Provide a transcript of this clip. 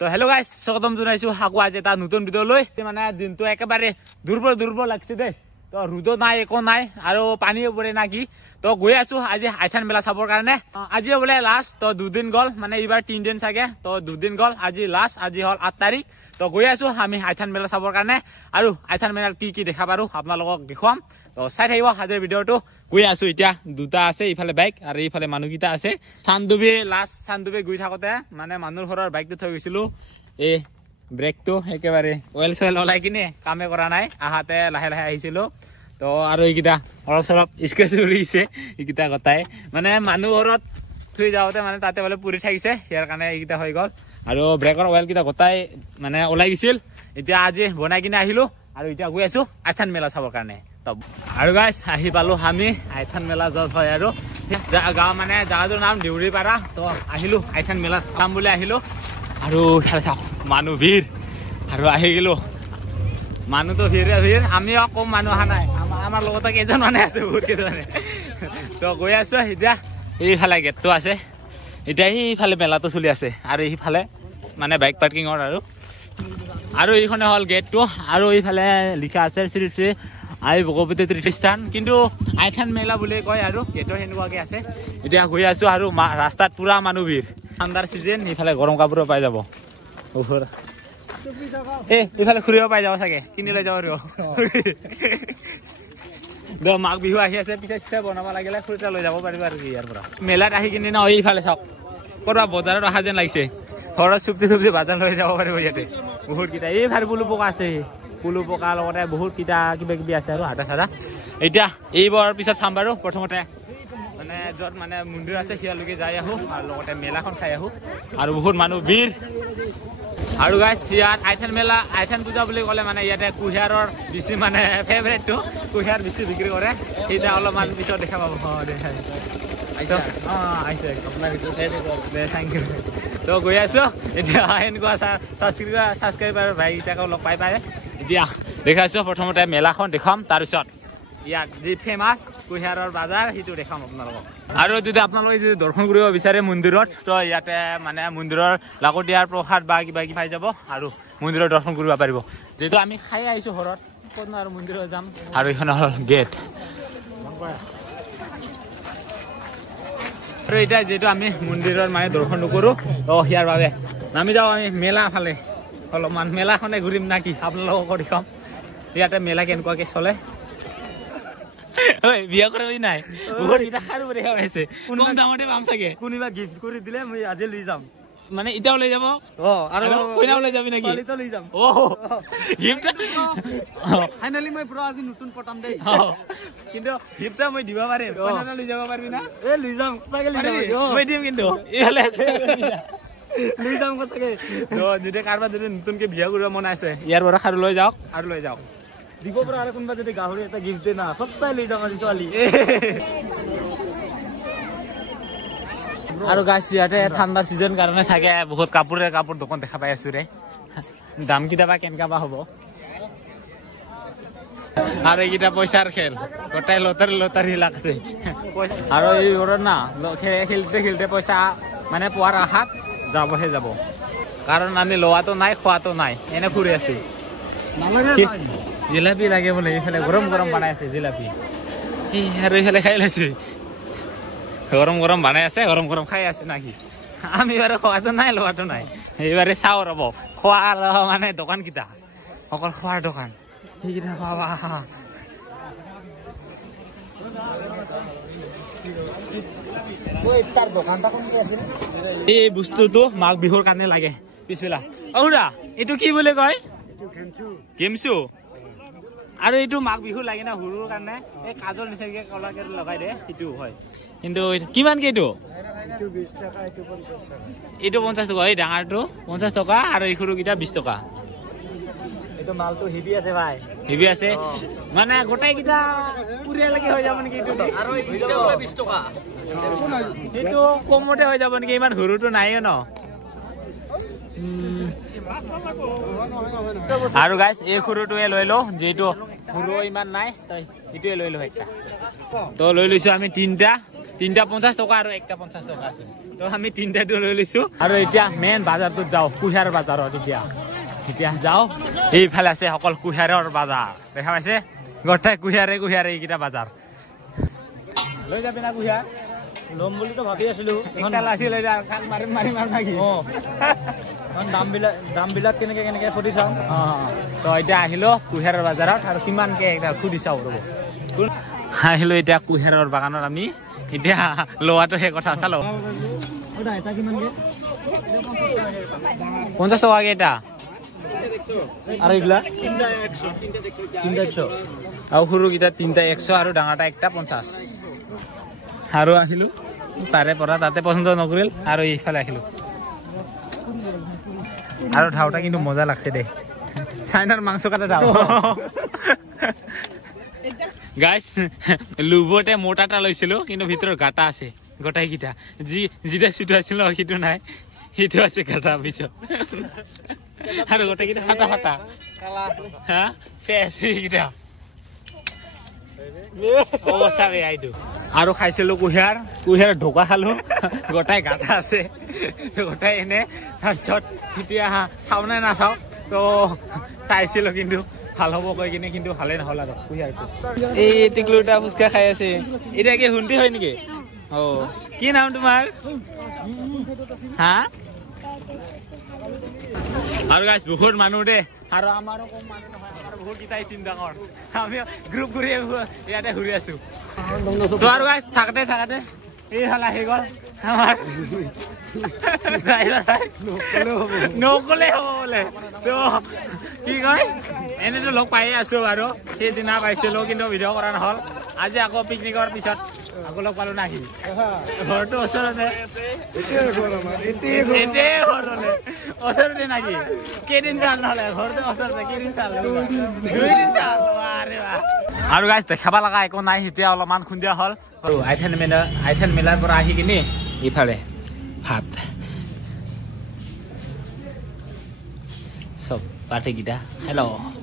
তো hello' guys স্বাগতম জনাইছো আকৌ আজি এটা নতুন ভিডিঅ' লৈ মানে দিনটো একেবাৰে দুৰ্বল লাগিছে দেই তো ৰ'দো নাই একো নাই আৰু পানীও পৰে না কি তো গৈ আছো আজি আইথান মেলা চাবৰ কাৰণে আজি বোলে লাষ্ট তো 2 দিন গ'ল মানে এইবাৰ 3 দিন চাগে তো 2 দিন গ'ল আজি লাষ্ট আজি হ'ল 8 তাৰিখ তো গৈ আছো আমি আইথান মেলা চাবৰ কাৰণে আৰু আইথান মেলাত কি দেখা পাৰো আপোনালোকক দেখুৱাম তো চাই থাকিব আজিৰ ভিডিঅ'টো গৈ আছো এতিয়া দুটা আছে ইফালে বাইক আৰু ইফালে মানুহকেইটা আছে চান্দুবি গৈ থাকোতে মানে মানুহৰ ঘৰৰ বাইকটো থৈ গৈছিলো এই ব্ৰেকটো একেবাৰে অইল চইল ওলাই কিনে কামে কৰা নাই আহাতে লাহে লাহে আহিছিলো তো আৰু এইকেইটা অলপ চলপ স্কেচ উৰিছে এইকেইটা গতাই মানে মানুহ ঘৰত থৈ যাওঁতে মানে তাতে বোলে পুৰি থাকিছে ইয়াৰ কাৰণে এইকেইটা হৈ গ'ল আৰু ব্ৰেকৰ অইল কেইটা গতাই মানে ওলাই গৈছিল এতিয়া আজি বনাই কিনে আহিলো আৰু এতিয়া গৈ আছো আইথান মেলা চাবৰ কাৰণে আৰু গাইজ আহি পালো আমি আইথান মেলা য'ত হয় আৰু গাঁও মানে জাগাটোৰ নাম দেউৰিপাৰা তো আহিলো আইথান মেলা চাম বুলি আহিলো আৰু চাওক মানুহ ভিৰ আৰু আহি গেলো মানুহতো ভিৰ আমি কম মানুহ অহা নাই আমাৰ লগতে কেইজন মানে আছে বহুত কেইজনে তো গৈ আছো এতিয়া এইফালে গেটটো আছে এতিয়া এইফালে মেলাটো চলি আছে আৰু এইফালে মানে বাইক পাৰ্কিঙৰ আৰু এইখনে হ'ল গেটটো আৰু এইফালে লিখা আছে শ্ৰী শ্ৰী আই ভগৱতী তীৰ্থস্থান কিন্তু আইথান মেলা বুলি কয় আৰু গেটৰ সেনেকুৱাকে আছে এতিয়া গৈ আছো আৰু ৰাস্তাত পুৰা মানুহ ভিৰ ঠাণ্ডাৰ চিজন এইফালে গৰম কাপোৰো পাই যাব এইফালে ফুৰিব পাই যাব চাগে কিনি লৈ যাব মাঘ বিহু আহি আছে পিঠা চিঠা বনাব লাগিলে খুৰীটা লৈ যাব পাৰিব আৰু কি ইয়াৰ পৰা মেলাত আহি কিনে ন এইফালে চাওক ক'ৰবা বজাৰত অহা যেন লাগিছে ঘৰত চুপতি বাজাৰ লৈ যাব পাৰিব ইয়াতে বহুত কেইটা এইফালে পুলু পকা আছে পুলু পকাৰ লগতে বহুত কিবা কিবি আছে আৰু হাতা চাদা এতিয়া এইবাৰ পিছত চাম বাৰু প্ৰথমতে মানে য'ত মানে মন্দিৰ আছে সিয়ালৈকে যাই আহো আৰু লগতে মেলাখন চাই আহো আৰু বহুত মানুহ ভিৰ আৰু গাইজ ইয়াত আইথান মেলা আইথান পূজা বুলি ক'লে মানে ইয়াতে কুঁহিয়াৰৰ বেছি মানে ফেভৰেটটো কুঁহিয়াৰ বেছি বিক্ৰী কৰে সেইটা অলপমান পিছত দেখা পাব থেংক ইউ তো গৈ আছো এতিয়া এনেকুৱা ছাবস্ক্ৰাইবাৰ ভাইকেইটাকো লগ পাই এতিয়া দেখাইছো প্ৰথমতে মেলাখন দেখাম তাৰপিছত ইয়াত যি ফেমাছ কুঁহিয়াৰৰ বজাৰ সেইটো দেখাম আপোনালোকক আৰু যদি আপোনালোকে যদি দৰ্শন কৰিব বিচাৰে মন্দিৰত তো ইয়াতে মানে মন্দিৰৰ লাগতিয়াৰ প্ৰসাদ বা কিবা কিবি পাই যাব আৰু মন্দিৰৰ দৰ্শন কৰিব পাৰিব যিহেতু আমি খাই আহিছো ঘৰত ক'ত আৰু মন্দিৰত যাম আৰু এইখন হ'ল গেট আৰু এতিয়া যিহেতু আমি মন্দিৰৰ মানে দৰ্শন নকৰো তো ইয়াৰ বাবে নামি যাওঁ আমি মেলা ফালে অলপমান মেলাখনে ঘূৰিম নাকি আপোনালোকক দেখাম ইয়াতে মেলা কেনেকুৱাকে চলে বিয়া কৰাবি নাই বহুত এটা খাৰু দেখা পাইছে কম দামতে পাম চাগে কোনোবা গিফ্ট কৰি দিলে মই আজি লৈ যাম মানে এটাও লৈ যাব আৰু কইনাও লৈ যাবি নেকি তো লৈ যাম গিফ্ট ফাইনালি মই পুৰা আজি নতুন পটাম দেই কিন্তু গিফ্টটা মই দিব পাৰিম কইনা লৈ যাব পাৰিবি না লৈ যাম চাগে লৈ যাম মই দিম কিন্তু এইফালে আছে লৈ যাম চাগে তো যদি কাৰোবাৰ যদি নতুনকে বিয়া কৰিব মন আছে ইয়াৰ পৰা খাৰু লৈ যাওক আৰু লৈ যাওক দিব পৰা আৰু কোনোবা যদি গাহৰি এটা গিফ্ট দে না সস্তাই লৈ যাম আজি ছোৱালী আৰু গাইজ ইয়াতে ঠাণ্ডা চিজন কাৰণে চাগে বহুত কাপোৰ দোকান দেখা পাই আছো ৰে দাম কেইটা কেনেকা বা হ'ব আৰু এইকেইটা পইচাৰ খেল গোটাই লটাৰী লাগছে আৰু এই ঘৰত না খেলতে পইচা মানে পোৱাৰ আশাত যাবহে যাব কাৰণ আমি লোৱাটো নাই খোৱাটো নাই এনে ফুৰি আছো জিলাপি লাগে বোলে এইফালে গৰম বনাই আছে জিলাপি আৰু এইফালে খাই লৈছে গৰম বনাই আছে গৰম খাই আছে নাকি আমি বাৰু খোৱাটো নাই লোৱাটো নাই এইবাৰে চাওঁ ৰ'ব খোৱা মানে দোকান কেইটা অকল খোৱাৰ দোকান সেইকেইটা পাবা এই বস্তুটো মাঘ বিহুৰ কাৰণে লাগে পিছবেলা ঔৰা এইটো কি বুলি কয় গেমচু আৰু এইটো মাঘ বিহু লাগে না সৰুৰ কাৰণে এই কাজৰ নিচিনাকে কলাকে লগাই দিয়ে সেইটো হয় কিন্তু কিমানকে এইটো 50 টকা এই ডাঙৰটো 50 টকা আৰু এই সৰুকেইটা 20 টকা এইটো মালটো হেভি আছে ভাই হেভি আছে মানে গোটাইকেইটা পুৰিয়ালৈকে হৈ যাব নেকি এইটো আৰু এইটো 20 টকা এইটো কমতে হৈ যাব নেকি ইমান সৰুটো নাইও ন আৰু গাইজ এই সৰুটোৱে লৈ লওঁ যিহেতু সৰু ইমান নাই এইটোৱে লৈ লওঁ একটা তো লৈ লৈছো আমি 3টা তিনটা 50 টকা আৰু একটা 50 টকা আছে তো আমি তিনটাটো লৈ লৈছো আৰু এতিয়া মেইন বাজাৰটোত যাও কুহিয়াৰ বাজাৰত এতিয়া যাও এইফালে আছে সকল কুহিয়াৰৰ বাজাৰ দেখা পাইছে গটাই কুহিয়াৰে এইকিটা বাজাৰ লৈ যাবি না কুহিয়াৰ লম বুলি তো ভাবি আছিলো একটা লাঠি লৈ যা খান মাৰি নাকি দাম বিলাক কেনেকে সুধি চাম তো এতিয়া আহিলো কুহিয়াৰৰ বাজাৰত আৰু কিমানকে এটা সুধি চাও ৰব আহিলো এতিয়া কুহিয়াৰৰ বাগানত আমি এতিয়া লোৱাটো সেই কথা চালো এটা কিমানকে 50 টকাকে এটা আৰু এইগিলা 300 আৰু সৰুকেইটা 100 আৰু ডাঙৰটা একটা 50 আৰু আহিলো তাৰে পৰা তাতে পছন্দ নকৰিল আৰু এইফালে আহিলো আৰু ধাওটা কিন্তু মজা লাগছে দে চাইনাৰ মাংস কাটা ধাও গাইস লুবতে মোটাটা লৈছিলো কিন্তু ভিতৰত গাটা আছে গটাই কিটা জিটা সিটো আছিল সিটো নাই সিটো আছে গাটা পিছত আৰু গটাই কিটা ফাটা হা শেষ কিটা অৱস্থা বেয়া এইটো আৰু খাইছিলো কুহিয়াৰ ঢোকা খালো গটাই গাটা আছে গটাই এনে তাৰপিছত এতিয়া চাও নাই নাচাও তো চাইছিলো কিন্তু ভাল হ'ব কৈ কিনে কিন্তু ভালে নহল আৰু কুহিয়াৰটো এই টিকলুটা ফুচকা খাই আছে এটা কি হুন্তি হয় নেকি অ কি নাম তোমাৰ হা আৰু গাইস বহুত মানুহ দে আৰু আমাৰো কম মানুহ নহয় আমাৰ বহুত কিটাই তিন ডাঙৰ আমি গ্ৰুপ ঘূৰি ইয়াতে ঘূৰি আছো তো আৰু গাইস থাকতে এই হালা হৈ গ'ল আমাৰ নকলে হ'ব বোলে তো কি কয় এনেতো লগ পায়ে আছো বাৰু সেইদিনা পাইছিলো কিন্তু ভিডিঅ' কৰা নহ'ল আজি আকৌ পিকনিকৰ পিছত আকৌ লগ পালো নাহি ঘৰটো ওচৰতে ওচৰতে নাকি কেইদিন চাল নহ'লে ঘৰটো ওচৰতে কেইদিন চাল 2 দিন চাল আৰু গাইছ দেখাব লগা একো নাই এতিয়া অলপমান খুন্দিয়া হ'ল আৰু আইথেন মেলাৰ পৰা আহি কিনি ইফালে ভাত চব পাৰ্টিকেইটা হেল্ল'